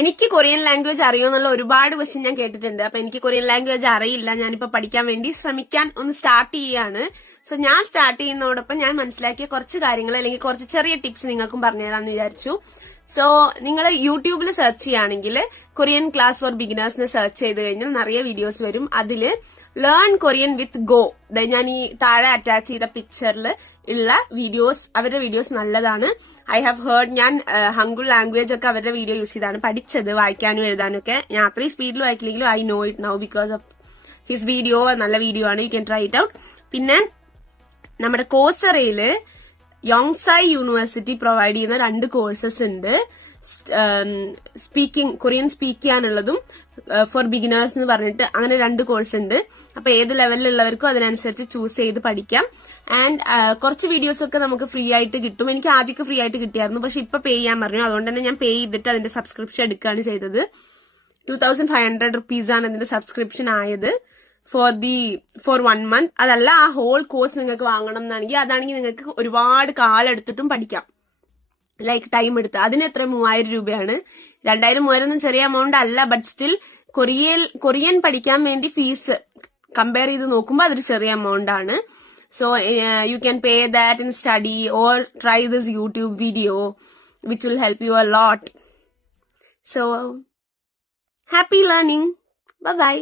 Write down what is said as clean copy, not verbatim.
എനിക്ക് Korean language അറിയുമെന്നുള്ള ഒരുപാട് question ഞാൻ കേട്ടിട്ടുണ്ട്. അപ്പൊ എനിക്ക് കൊറിയൻ ലാംഗ്വേജ് അറിയില്ല. ഞാനിപ്പോ പഠിക്കാൻ വേണ്ടി ശ്രമിക്കാൻ ഒന്ന് സ്റ്റാർട്ട് ചെയ്യാണ്. സോ ഞാൻ സ്റ്റാർട്ട് ചെയ്യുന്നതോടൊപ്പം ഞാൻ മനസ്സിലാക്കിയ കുറച്ച് കാര്യങ്ങൾ അല്ലെങ്കിൽ കുറച്ച് ചെറിയ ടിപ്സ് നിങ്ങൾക്കും പറഞ്ഞുതരാമെന്ന് വിചാരിച്ചു. സോ നിങ്ങൾ യൂട്യൂബിൽ സെർച്ച് ചെയ്യുകയാണെങ്കിൽ കൊറിയൻ ക്ലാസ് ഫോർ ബിഗിനേഴ്സിന് സെർച്ച് ചെയ്ത് കഴിഞ്ഞാൽ നിറയെ വീഡിയോസ് വരും. അതില് ലേൺ കൊറിയൻ വിത്ത് ഗോ, ഞാൻ ഈ താഴെ അറ്റാച്ച് ചെയ്ത പിക്ചറിൽ ഉള്ള വീഡിയോസ്, അവരുടെ വീഡിയോസ് നല്ലതാണ്. ഐ ഹാവ് ഹേർഡ്, ഞാൻ ഹങ്കുൾ ലാംഗ്വേജ് ഒക്കെ അവരുടെ വീഡിയോ യൂസ് ചെയ്താണ് പഠിച്ചത്, വായിക്കാനും എഴുതാനും ഒക്കെ. ഞാൻ അത്രയും സ്പീഡിൽ വായിക്കില്ലെങ്കിലും I know it now because of his video. നല്ല വീഡിയോ ആണ്, you can try it out. പിന്നെ നമ്മുടെ കോഴ്സറയില് യോങ്സായ് യൂണിവേഴ്സിറ്റി പ്രൊവൈഡ് ചെയ്യുന്ന 2 കോഴ്സസ് ഉണ്ട്. സ്പീക്കിംഗ്, കൊറിയൻ സ്പീക്ക് ചെയ്യാനുള്ളതും ഫോർ ബിഗിനേഴ്സ് എന്ന് പറഞ്ഞിട്ട് അങ്ങനെ 2 കോഴ്സ് ഉണ്ട്. അപ്പൊ ഏത് ലെവലിലുള്ളവർക്കും അതിനനുസരിച്ച് ചൂസ് ചെയ്ത് പഠിക്കാം. ആൻഡ് കുറച്ച് വീഡിയോസ് ഒക്കെ നമുക്ക് ഫ്രീ ആയിട്ട് കിട്ടും. എനിക്ക് ആദ്യമൊക്കെ ഫ്രീ ആയിട്ട് കിട്ടിയായിരുന്നു, പക്ഷെ ഇപ്പൊ പേ ചെയ്യാൻ പറഞ്ഞു. അതുകൊണ്ട് തന്നെ ഞാൻ പേ ചെയ്തിട്ട് അതിന്റെ സബ്സ്ക്രിപ്ഷൻ എടുക്കുകയാണ് ചെയ്തത്. 2500 റുപ്പീസാണ് അതിന്റെ സബ്സ്ക്രിപ്ഷൻ ആയത് ഫോർ 1 month. അതല്ല, ആ ഹോൾ കോഴ്സ് നിങ്ങൾക്ക് വാങ്ങണം എന്നാണെങ്കിൽ, അതാണെങ്കിൽ നിങ്ങൾക്ക് ഒരുപാട് കാലം എടുത്തിട്ടും പഠിക്കാം, ലൈക്ക് ടൈം എടുത്ത്. അതിന് എത്ര 3000 രൂപയാണ്. 2000-3000 ഒന്നും ചെറിയ എമൗണ്ട് അല്ല, ബട്ട് സ്റ്റിൽ കൊറിയൻ പഠിക്കാൻ വേണ്ടി ഫീസ് കമ്പയർ ചെയ്ത് നോക്കുമ്പോൾ അതൊരു ചെറിയ എമൗണ്ട് ആണ്. So you can pay that in study or try this YouTube video which will help you a lot. So happy learning. Bye bye.